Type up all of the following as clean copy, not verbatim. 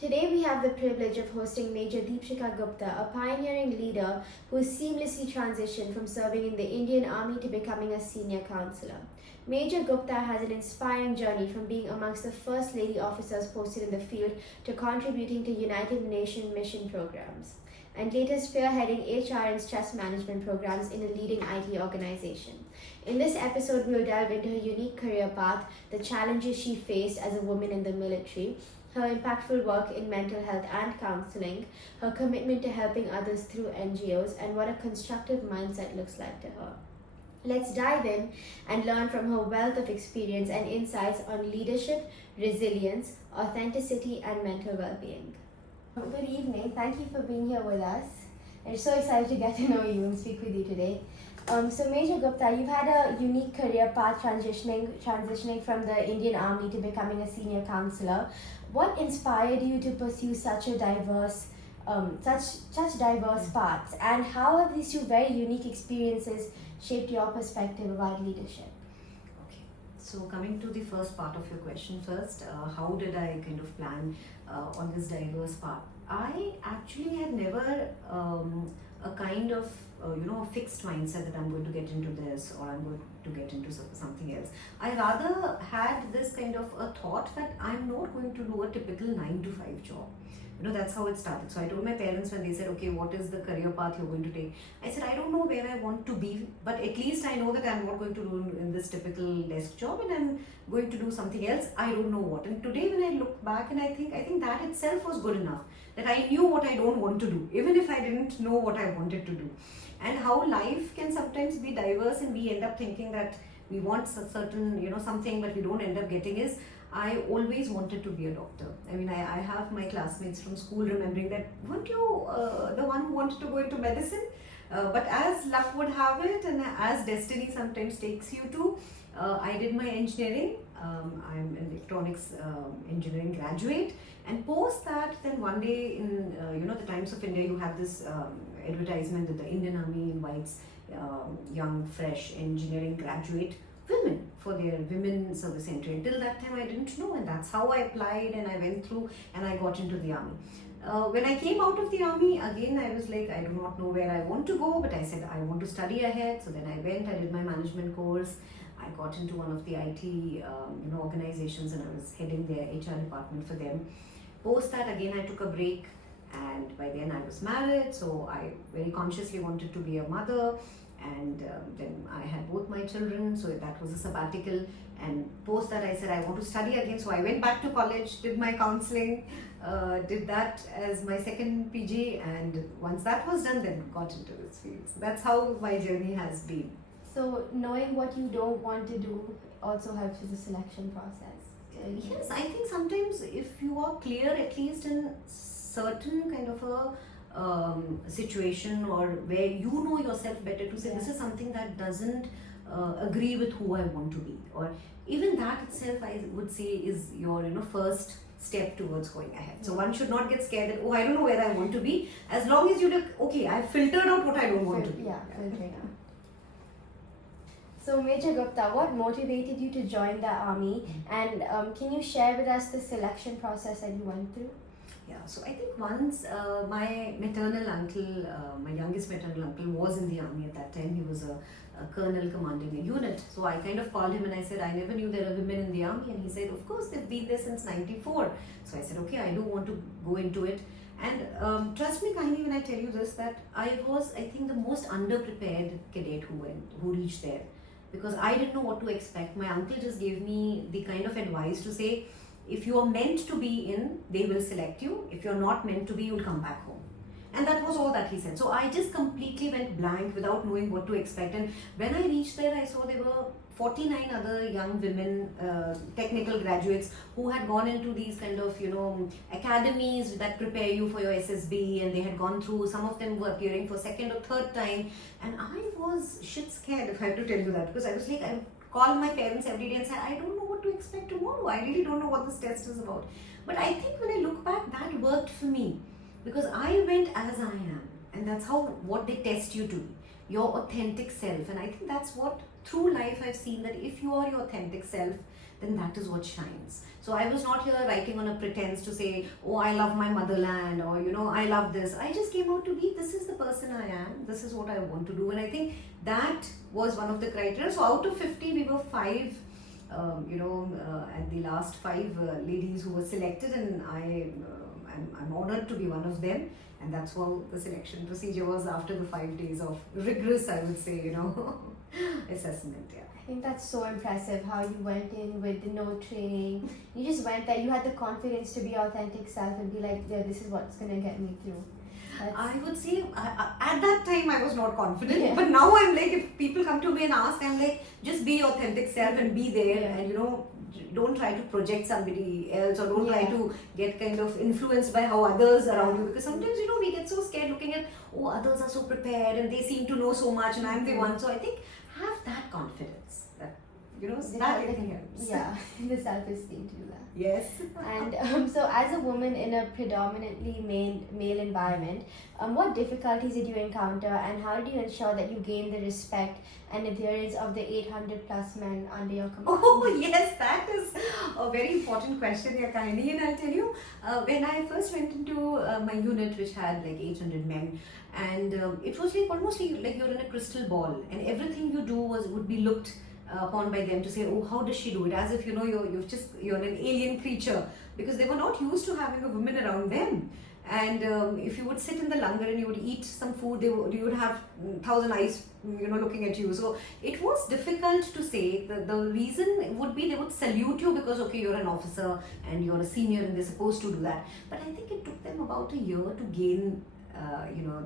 Today we have the privilege of hosting Major Deepshikha Gupta, a pioneering leader who has seamlessly transitioned from serving in the Indian Army to becoming a senior counsellor. Major Gupta has an inspiring journey from being amongst the first lady officers posted in the field to contributing to United Nations mission programs, and later spearheading HR and stress management programs in a leading IT organization. In this episode, we'll delve into her unique career path, the challenges she faced as a woman in the military, her impactful work in mental health and counselling, her commitment to helping others through NGOs, and what a constructive mindset looks like to her. Let's dive in and learn from her wealth of experience and insights on leadership, resilience, authenticity, and mental well-being. Good evening. Thank you for being here with us. I'm so excited to get to know you and speak with you today. So Major Gupta, you've had a unique career path transitioning from the Indian Army to becoming a senior counsellor. What inspired you to pursue such a diverse paths, and how have these two very unique experiences shaped your perspective about leadership? Okay, so coming to the first part of your question first, how did I kind of plan on this diverse path? I actually had never a kind of a fixed mindset that I'm going to get into this or I'm going to get into something else. I rather had this kind of a thought that I'm not going to do a typical 9 to 5 job. That's how it started. So I told my parents when they said, okay, what is the career path you're going to take? I said, I don't know where I want to be, but at least I know that I'm not going to do in this typical desk job and I'm going to do something else. I don't know what. And today when I look back and I think that itself was good enough, that I knew what I don't want to do, even if I didn't know what I wanted to do. And how life can sometimes be diverse and we end up thinking that we want certain, something, but we don't end up getting is, I always wanted to be a doctor. I mean, I have my classmates from school remembering that, weren't you the one who wanted to go into medicine? But as luck would have it and as destiny sometimes takes you to, I did my engineering. I'm an electronics engineering graduate. And post that, then one day in, the Times of India, you have this advertisement that the Indian Army invites young, fresh engineering graduate women for their women service entry. Until that time I didn't know, and that's how I applied and I went through and I got into the army. When I came out of the army, again I was like, I do not know where I want to go, but I said I want to study ahead. So then I went, I did my management course. I got into one of the IT organizations and I was heading their HR department for them. Post that, again I took a break, and by then I was married, so I very consciously wanted to be a mother. And then I had both my children, so that was a sabbatical. And post that I said I want to study again, so I went back to college, did my counselling, did that as my second PG, and once that was done, then got into this field. So that's how my journey has been. So knowing what you don't want to do also helps with the selection process. Yes, I think sometimes if you are clear, at least in certain kind of a situation or where you know yourself better to say, this is something that doesn't agree with who I want to be, or even that itself I would say is your first step towards going ahead. So one should not get scared that, oh, I don't know where I want to be, as long as you look, okay, I filtered out what I don't want to be. Filtering out. So Major Gupta, what motivated you to join the army, and can you share with us the selection process that you went through? Yeah, so I think once my maternal uncle, my youngest maternal uncle was in the army at that time. He was a colonel commanding a unit. So I kind of called him and I said, I never knew there are women in the army. And he said, of course, they've been there since 94. So I said, okay, I do want to go into it. And trust me kindly when I tell you this, that I was, I think, the most underprepared cadet who reached there. Because I didn't know what to expect. My uncle just gave me the kind of advice to say, if you are meant to be in, they will select you. If you're not meant to be, you'll come back home. And that was all that he said. So I just completely went blank without knowing what to expect. And when I reached there, I saw there were 49 other young women, technical graduates who had gone into these kind of, academies that prepare you for your SSB, and they had gone through, some of them were appearing for second or third time. And I was shit scared, if I have to tell you that, because I was like, I call my parents every day and say, I don't know what to expect tomorrow. I really don't know what this test is about. But I think when I look back, that worked for me, because I went as I am, and that's what they test you to be, your authentic self. And I think that's what through life I've seen, that if you are your authentic self, then that is what shines. So I was not here writing on a pretense to say, oh, I love my motherland, or I love this. I just came out to be, this is the person I am, this is what I want to do. And I think that was one of the criteria. So out of 50, we were 5, and the last 5 ladies who were selected, and I'm honored to be one of them. And that's how the selection procedure was after the 5 days of rigorous, I would say, assessment. Yeah. I think that's so impressive how you went in with no training. You just went there, you had the confidence to be your authentic self and be like, yeah, this is what's going to get me through. I would say at that time I was not confident, Yeah. but now I'm like, if people come to me and ask, I'm like, just be your authentic self and be there, Yeah. and don't try to project somebody else, or don't try Yeah. to get kind of influenced by how others around you, because sometimes we get so scared looking at, oh, others are so prepared and they seem to know so much and I'm the one. So I think have that confidence that that I think helps. Yeah, the self-esteem to do that. Yes. And so as a woman in a predominantly male environment, what difficulties did you encounter, and how did you ensure that you gain the respect and adherence of the 800 plus men under your command? Oh yes, that is a very important question, Yakani. And I'll tell you, when I first went into my unit, which had like 800 men, and it was like almost like you're in a crystal ball, and everything you do would be looked upon by them to say, oh, how does she do it? As if you're an alien creature, because they were not used to having a woman around them. And if you would sit in the langar and you would eat some food, you would have 1,000 eyes, looking at you. So it was difficult to say. The reason would be they would salute you because, okay, you're an officer and you're a senior and they're supposed to do that. But I think it took them about a year to gain,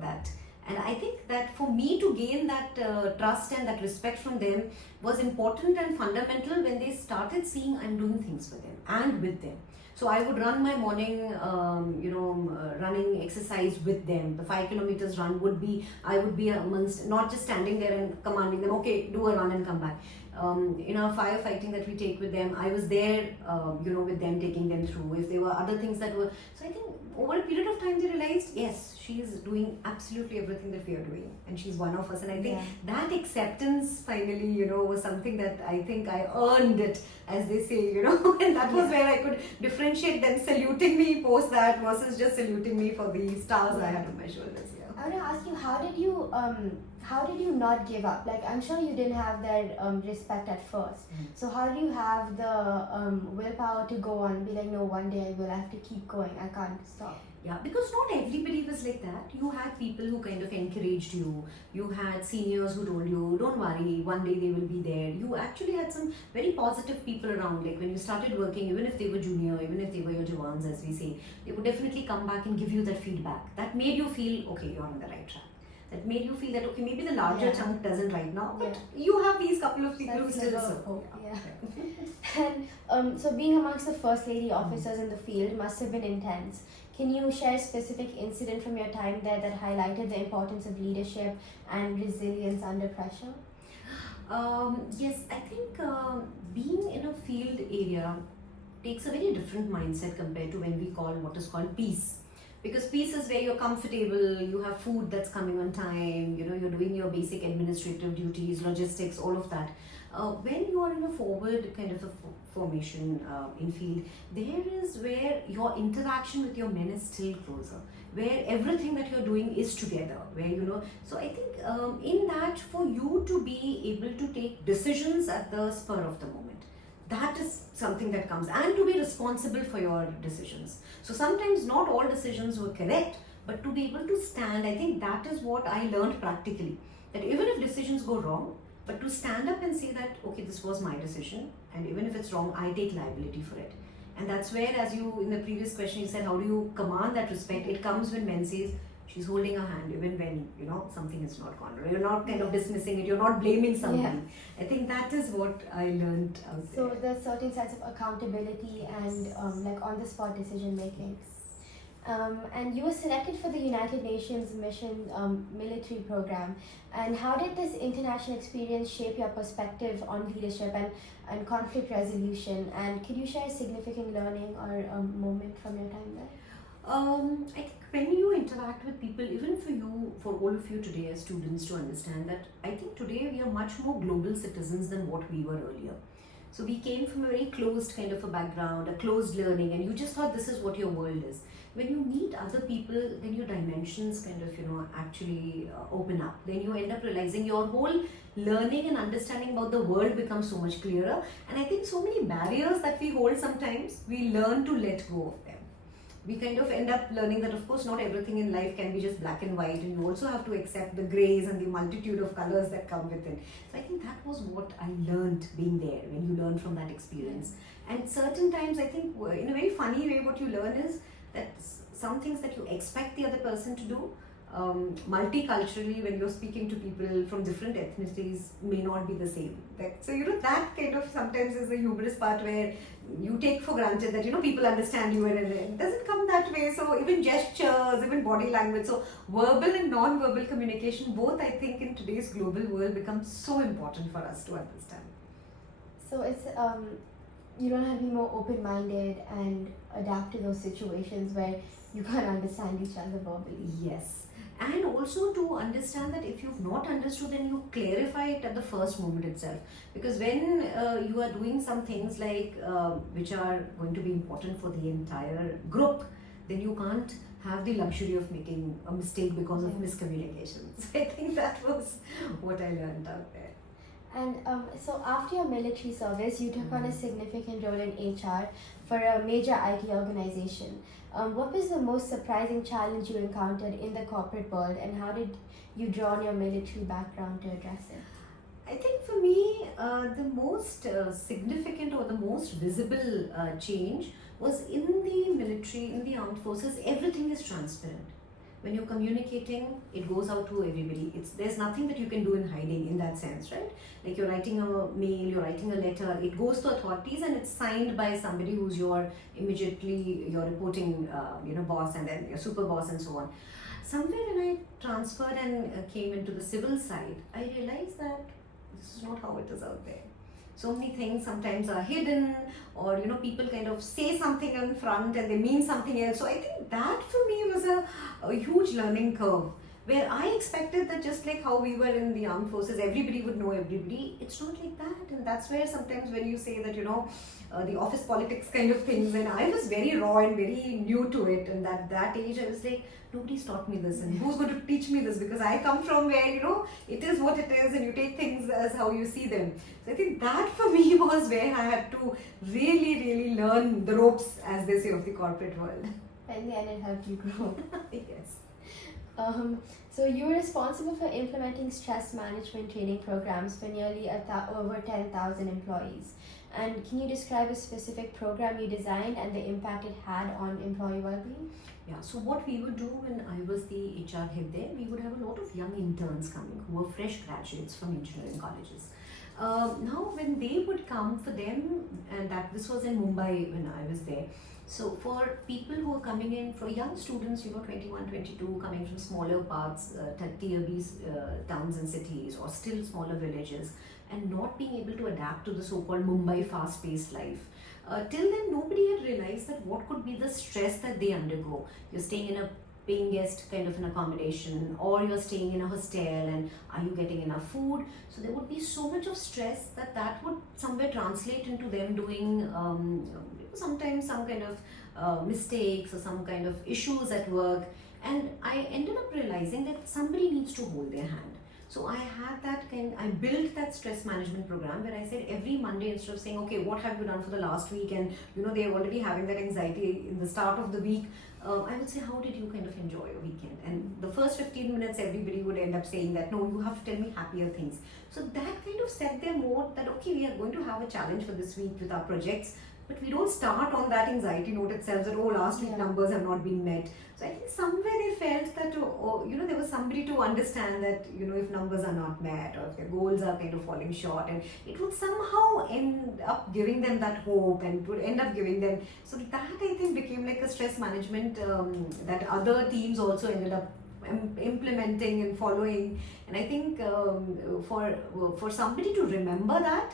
that. And I think that for me to gain that trust and that respect from them was important and fundamental when they started seeing I'm doing things for them and with them. So I would run my morning, running exercise with them. The 5 kilometers run I would be amongst, not just standing there and commanding them, okay, do a run and come back. In our firefighting that we take with them, I was there, with them, taking them through. If there were other things that were, so I think over a period of time they realized, yes, she is doing absolutely everything that we are doing, and she's one of us. And I think that acceptance finally, was something that I think I earned it, as they say, and that was where I could differentiate them saluting me post that versus just saluting me for the stars I had on my shoulders. Yeah. I want to ask you, how did you not give up? Like, I'm sure you didn't have that respect at first. So how do you have the willpower to go on and be like, no, one day I will have to keep going, I can't stop? Yeah, because not everybody was like that. You had people who kind of encouraged you. You had seniors who told you, don't worry, one day they will be there. You actually had some very positive people around. Like when you started working, even if they were junior, even if they were your jawans, as we say, they would definitely come back and give you that feedback. That made you feel, okay, you're on the right track. That made you feel that, okay, maybe the larger chunk doesn't right now, but you have these couple of people who still support. And so being amongst the first lady officers in the field must have been intense. Can you share a specific incident from your time there that highlighted the importance of leadership and resilience under pressure? Yes, I think being in a field area takes a very different mindset compared to when we call what is called peace. Because peace is where you're comfortable, you have food that's coming on time, you're doing your basic administrative duties, logistics, all of that. When you are in a forward kind of a formation in field, there is where your interaction with your men is still closer, where everything that you're doing is together, where so I think in that, for you to be able to take decisions at the spur of the moment, that is something that comes, and to be responsible for your decisions. So sometimes not all decisions were correct, but to be able to stand, I think that is what I learned practically, that even if decisions go wrong, but to stand up and say that, okay, this was my decision, and even if it's wrong, I take liability for it. And that's where, as you, in the previous question, you said, how do you command that respect? It comes when men says, she's holding her hand, even when, something is not gone right. You're not kind of dismissing it, you're not blaming somebody. Yeah. I think that is what I learned out there. So there's certain sense of accountability and like on-the-spot decision making. And you were selected for the United Nations Mission military program. And how did this international experience shape your perspective on leadership and conflict resolution? And could you share a significant learning or moment from your time there? I think when you interact with people, even for all of you today as students, to understand that I think today we are much more global citizens than what we were earlier. So we came from a very closed kind of a background, a closed learning, and you just thought this is what your world is. When you meet other people, then your dimensions kind of, actually open up. Then you end up realizing your whole learning and understanding about the world becomes so much clearer. And I think so many barriers that we hold sometimes, we learn to let go of them. We kind of end up learning that of course not everything in life can be just black and white, and you also have to accept the grays and the multitude of colors that come with it. So I think that was what I learned being there, when you learn from that experience. And certain times I think in a very funny way what you learn is that some things that you expect the other person to do, multiculturally, when you're speaking to people from different ethnicities, may not be the same. So that kind of sometimes is the humorous part, where you take for granted that people understand you, and it doesn't come that way. So even gestures, even body language, so verbal and non-verbal communication, both I think in today's global world becomes so important for us to understand. So it's you don't have to be more open-minded and adapt to those situations where you can't understand each other verbally. Yes. And also to understand that if you've not understood, then you clarify it at the first moment itself. Because when you are doing some things like which are going to be important for the entire group, then you can't have the luxury of making a mistake because of miscommunication. So I think that was what I learned out there. And so after your military service, you took on a significant role in HR for a major IT organization. What was the most surprising challenge you encountered in the corporate world, and how did you draw on your military background to address it? I think for me, the most significant or the most visible change was in the military, in the armed forces. Everything is transparent. When you're communicating, it goes out to everybody. There's nothing that you can do in hiding in that sense, right? Like you're writing a mail, you're writing a letter, it goes to authorities and it's signed by somebody who's your reporting boss, and then your super boss and so on. Somewhere when I transferred and came into the civil side, I realized that this is not how it is out there. So many things sometimes are hidden, or people kind of say something in front and they mean something else. So I think that for me was a huge learning curve, where I expected that just like how we were in the armed forces, everybody would know everybody. It's not like that. And that's where sometimes when you say that the office politics kind of things, and I was very raw and very new to it, and at that age I was like, nobody's taught me this, and who's going to teach me this, because I come from where it is what it is, and you take things as how you see them. So I think that for me was where I had to really learn the ropes, as they say, of the corporate world. And then it helped you grow. Yes. So you were responsible for implementing stress management training programs for nearly over 10,000 employees. And can you describe a specific program you designed and the impact it had on employee well-being? Yeah, so what we would do when I was the HR head there, we would have a lot of young interns coming who were fresh graduates from engineering colleges. Now when they would come, for them, and this was in Mumbai when I was there, so for people who are coming in, for young students, 21, 22, coming from smaller parts, tier B towns and cities, or still smaller villages, and not being able to adapt to the so-called Mumbai fast-paced life. Till then, nobody had realized that what could be the stress that they undergo. You're staying in a paying guest kind of an accommodation, or you're staying in a hostel, and are you getting enough food? So there would be so much of stress that would somewhere translate into them doing sometimes some kind of mistakes or some kind of issues at work. And I ended up realizing that somebody needs to hold their hand. So I built that stress management program where I said every Monday, instead of saying, okay, what have you done for the last week? And they're already having that anxiety in the start of the week. I would say, how did you kind of enjoy your weekend? And the first 15 minutes, everybody would end up saying that, no, you have to tell me happier things. So that kind of set their mode that, okay, we are going to have a challenge for this week with our projects, but we don't start on that anxiety note itself that, oh, last week numbers have not been met. So I think somewhere they felt that, there was somebody to understand that, if numbers are not met, or if their goals are kind of falling short, and it would somehow end up giving them that hope, and it would end up giving them. So that I think became like a stress management that other teams also ended up implementing and following. And I think for somebody to remember that,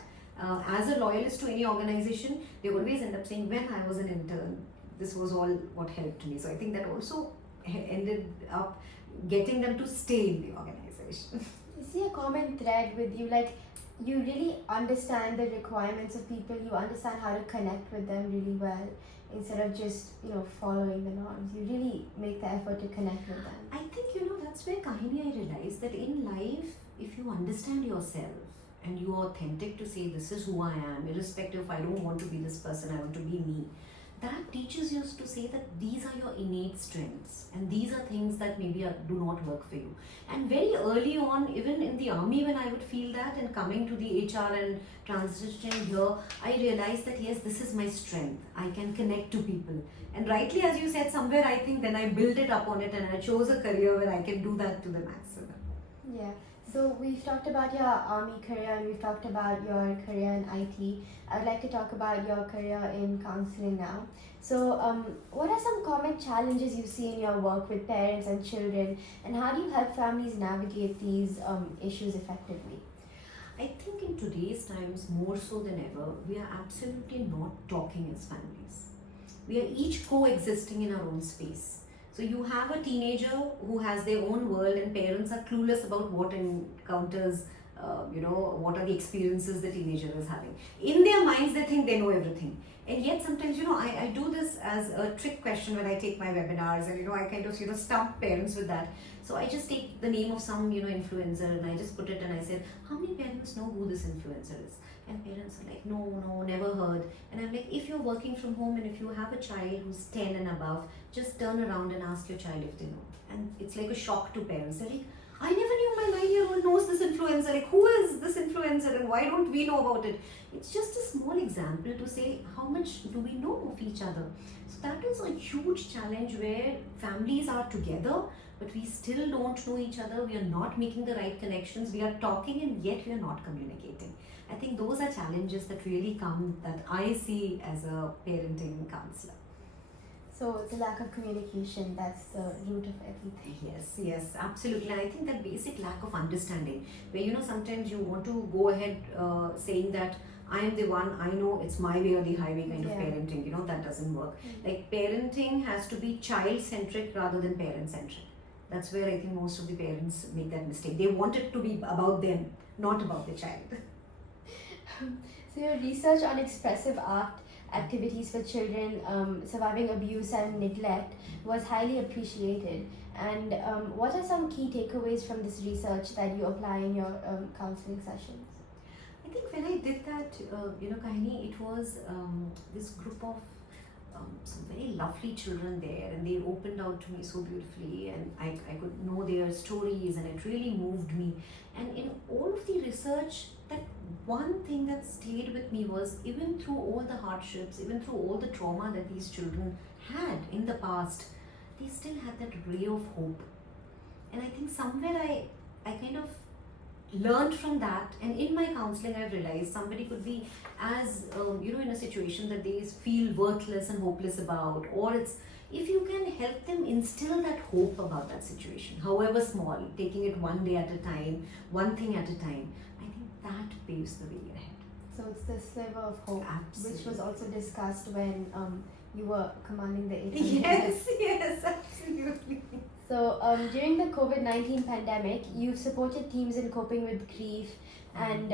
as a loyalist to any organization, they always end up saying, when I was an intern, this was all what helped me. So I think that also ended up getting them to stay in the organization. I see a common thread with you, like you really understand the requirements of people, you understand how to connect with them really well instead of just, following the norms. You really make the effort to connect with them. I think, that's where Kahini I realized that in life, if you understand yourself and you are authentic to say, this is who I am, irrespective if I don't want to be this person, I want to be me, that teaches you to say that these are your innate strengths and these are things that maybe do not work for you. And very early on, even in the army, when I would feel that, and coming to the HR and transitioning here, I realized that yes, this is my strength. I can connect to people. And rightly, as you said, somewhere I think then I built it up on it and I chose a career where I can do that to the maximum. Yeah. So we've talked about your army career and we've talked about your career in IT. I'd like to talk about your career in counselling now. So what are some common challenges you see in your work with parents and children, and how do you help families navigate these issues effectively? I think in today's times, more so than ever, we are absolutely not talking as families. We are each coexisting in our own space. So you have a teenager who has their own world and parents are clueless about what encounters, what are the experiences the teenager is having. In their minds, they think they know everything. And yet sometimes, I do this as a trick question when I take my webinars and, I kind of, stump parents with that. So I just take the name of some, influencer and I just put it and I said, how many parents know who this influencer is? And parents are like, no, never heard. And I'm like, if you're working from home and if you have a child who's 10 and above, just turn around and ask your child if they know. And it's like a shock to parents. They're like, I never knew my 9-year-old knows this influencer. Like, who is this influencer and why don't we know about it? It's just a small example to say how much do we know of each other. So that is a huge challenge where families are together, but we still don't know each other. We are not making the right connections. We are talking and yet we are not communicating. I think those are challenges that really come that I see as a parenting counselor. So it's a lack of communication, that's the root of everything. Yes, absolutely. And I think that basic lack of understanding, where sometimes you want to go ahead saying that I am the one, I know it's my way or the highway kind of parenting, that doesn't work. Like parenting has to be child-centric rather than parent-centric. That's where I think most of the parents make that mistake. They want it to be about them, not about the child. So your research on expressive art activities for children surviving abuse and neglect was highly appreciated. And what are some key takeaways from this research that you apply in your counseling sessions? I think when I did that, Kahini, it was this group of some very lovely children there, and they opened out to me so beautifully, and I could know their stories, and it really moved me. And in all of the research, that one thing that stayed with me was, even through all the hardships, even through all the trauma that these children had in the past, they still had that ray of hope. And I think somewhere I kind of learned from that, and in my counseling I've realized somebody could be as in a situation that they feel worthless and hopeless about, or it's if you can help them instill that hope about that situation, however small, taking it one day at a time, one thing at a time, I think that paves the way ahead. So it's the sliver of hope. Absolutely. Which was also discussed when you were commanding the 800. Yes, absolutely. So during the COVID-19 pandemic, you've supported teams in coping with grief and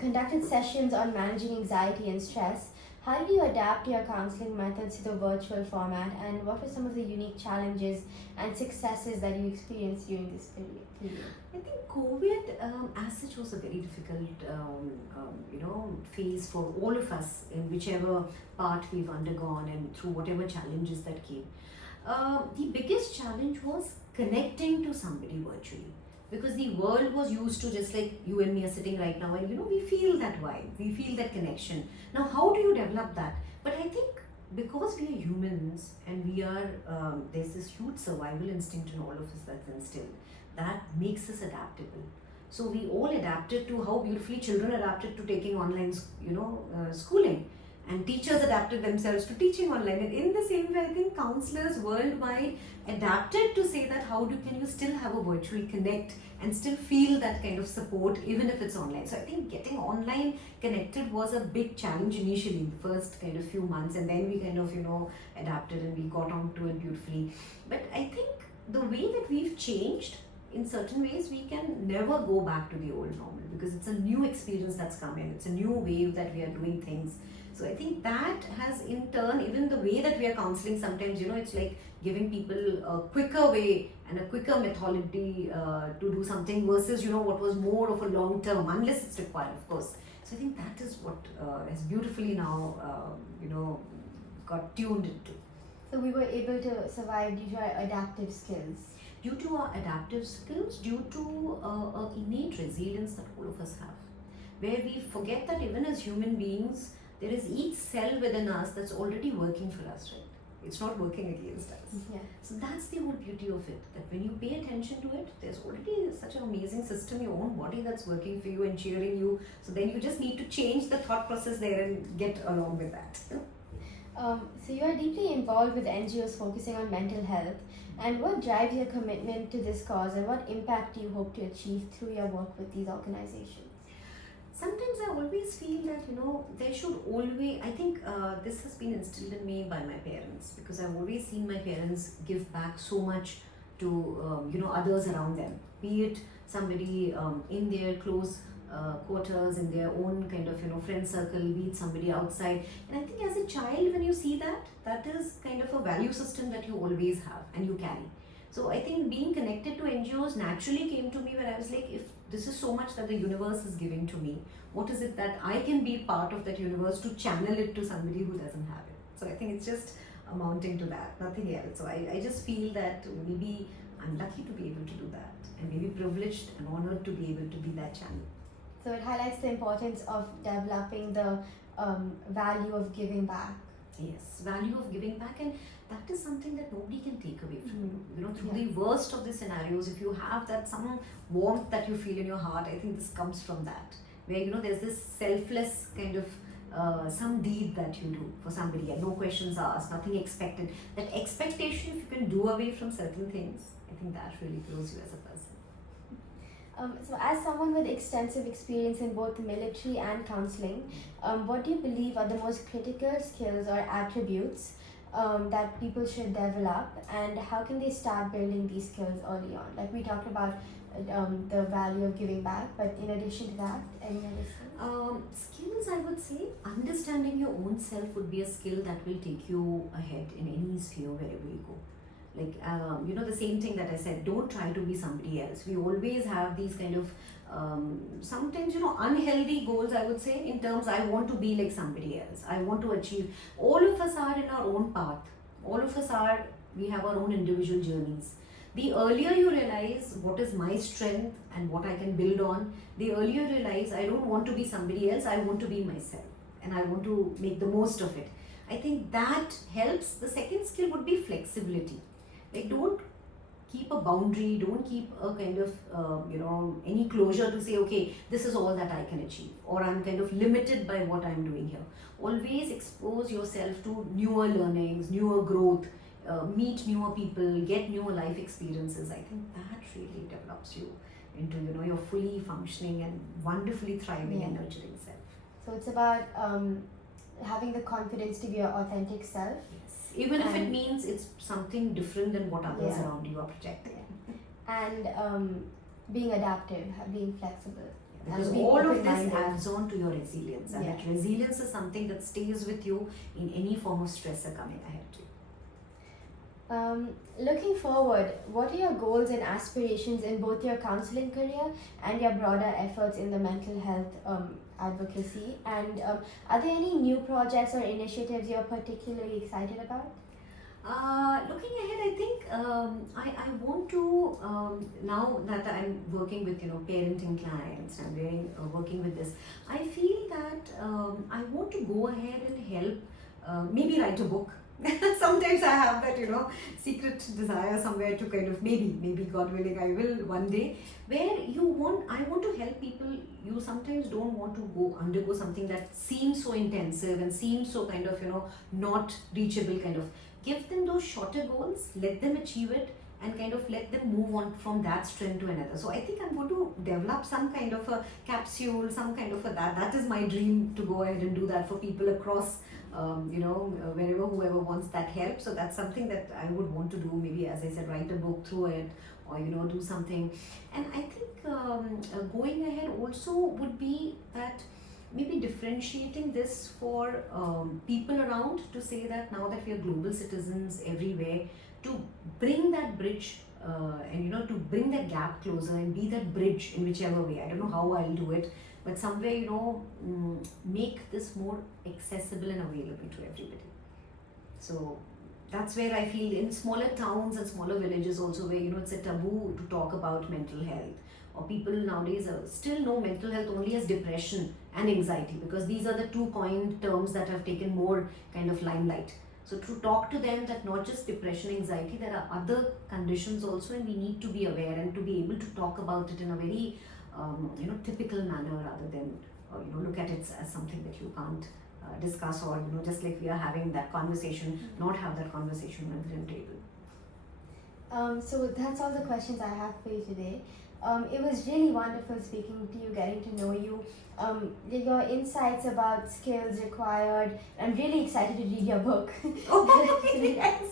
conducted sessions on managing anxiety and stress. How did you adapt your counseling methods to the virtual format, and what were some of the unique challenges and successes that you experienced during this period? I think COVID as such was a very difficult phase for all of us in whichever part we've undergone and through whatever challenges that came. The biggest challenge was connecting to somebody virtually, because the world was used to just like you and me are sitting right now, and we feel that vibe, we feel that connection. Now how do you develop that? But I think because we are humans and we are there's this huge survival instinct in all of us that's instilled that makes us adaptable. So we all adapted to how beautifully children adapted to taking online schooling, and teachers adapted themselves to teaching online. And in the same way, I think counselors worldwide adapted to say that can you still have a virtual connect and still feel that kind of support even if it's online. So I think getting online connected was a big challenge initially in the first kind of few months, and then we kind of adapted and we got onto it beautifully. But I think the way that we've changed in certain ways we can never go back to the old normal, because it's a new experience that's come in, it's a new wave that we are doing things. So I think that has in turn, even the way that we are counseling sometimes, it's like giving people a quicker way and a quicker methodology to do something versus, what was more of a long term, unless it's required, of course. So I think that is what has beautifully now, got tuned into. So we were able to survive due to our adaptive skills. Due to our adaptive skills, due to a innate resilience that all of us have, where we forget that even as human beings, there is each cell within us that's already working for us, right? It's not working against us. Yeah. So that's the whole beauty of it, that when you pay attention to it, there's already such an amazing system, your own body that's working for you and cheering you. So then you just need to change the thought process there and get along with that. So you are deeply involved with NGOs focusing on mental health. And what drives your commitment to this cause, and what impact do you hope to achieve through your work with these organizations? Sometimes I always feel that, there should always, I think this has been instilled in me by my parents, because I've always seen my parents give back so much to, others around them, be it somebody in their close quarters, in their own kind of, friend circle, be it somebody outside. And I think as a child, when you see that, that is kind of a value system that you always have and you carry. So I think being connected to NGOs naturally came to me, where I was like, if this is so much that the universe is giving to me, what is it that I can be part of that universe to channel it to somebody who doesn't have it? So I think it's just amounting to that, nothing else. So I just feel that maybe I'm lucky to be able to do that, and maybe privileged and honored to be able to be that channel. So it highlights the importance of developing the value of giving back. Yes, value of giving back, and that is something that nobody can take away from you. Through the worst of the scenarios, if you have that some warmth that you feel in your heart, I think this comes from that, where there's this selfless kind of some deed that you do for somebody, and no questions asked, nothing expected. That expectation, if you can do away from certain things, I think that really grows you as a person. So as someone with extensive experience in both military and counselling, what do you believe are the most critical skills or attributes that people should develop, and how can they start building these skills early on? Like we talked about the value of giving back, but in addition to that, any other skills? Skills, I would say, understanding your own self would be a skill that will take you ahead in any sphere wherever you go. Like, the same thing that I said, don't try to be somebody else. We always have these kind of, sometimes, unhealthy goals, I would say, in terms, I want to be like somebody else. I want to achieve. All of us are in our own path. All of us we have our own individual journeys. The earlier you realize what is my strength and what I can build on, the earlier you realize I don't want to be somebody else, I want to be myself. And I want to make the most of it. I think that helps. The second skill would be flexibility. Like, don't keep a boundary, don't keep a kind of, any closure to say, okay, this is all that I can achieve, or I'm kind of limited by what I'm doing here. Always expose yourself to newer learnings, newer growth, meet newer people, get newer life experiences. I think that really develops you into, your fully functioning and wonderfully thriving and nurturing self. So it's about having the confidence to be your authentic self. Even if it means it's something different than what others around you are projecting. And being adaptive, being flexible. Because all of this adds on to your resilience. And that resilience is something that stays with you in any form of stressor coming ahead to you. Looking forward, what are your goals and aspirations in both your counselling career and your broader efforts in the mental health advocacy? And are there any new projects or initiatives you're particularly excited about? Looking ahead, I think I want to, now that I'm working with parenting clients and working with this, I feel that I want to go ahead and help, maybe write a book. Sometimes I have that secret desire somewhere to kind of maybe God willing I will one day, where I want to help people. You sometimes don't want to undergo something that seems so intensive and seems so kind of not reachable. Kind of give them those shorter goals, let them achieve it, and kind of let them move on from that strength to another. So I think I'm going to develop some kind of a capsule, some kind of that is my dream, to go ahead and do that for people across wherever whoever wants that help. So that's something that I would want to do. Maybe, as I said, write a book through it, or do something. And I think going ahead also would be that maybe differentiating this for people around, to say that now that we are global citizens everywhere, to bring that bridge and to bring that gap closer and be that bridge in whichever way. I don't know how I'll do it, but somewhere make this more accessible and available to everybody. So that's where I feel, in smaller towns and smaller villages also, where it's a taboo to talk about mental health, or people nowadays still know mental health only as depression and anxiety, because these are the two coined terms that have taken more kind of limelight. So to talk to them that not just depression, anxiety, there are other conditions also, and we need to be aware and to be able to talk about it in a very typical manner, rather than look at it as something that you can't discuss, or just like we are having that conversation, not have that conversation at the dinner table. So that's all the questions I have for you today. It was really wonderful speaking to you, getting to know you. Your insights about skills required. I'm really excited to read your book. Oh, yes!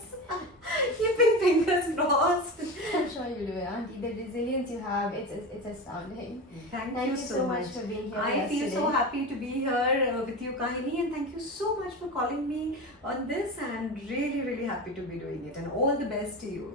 Keeping fingers crossed. I'm sure you do, Auntie. The resilience you have, it's astounding. Thank you so much for being here. I feel so happy to be here with you, Kahini, and thank you so much for calling me on this, and really, really happy to be doing it, and all the best to you.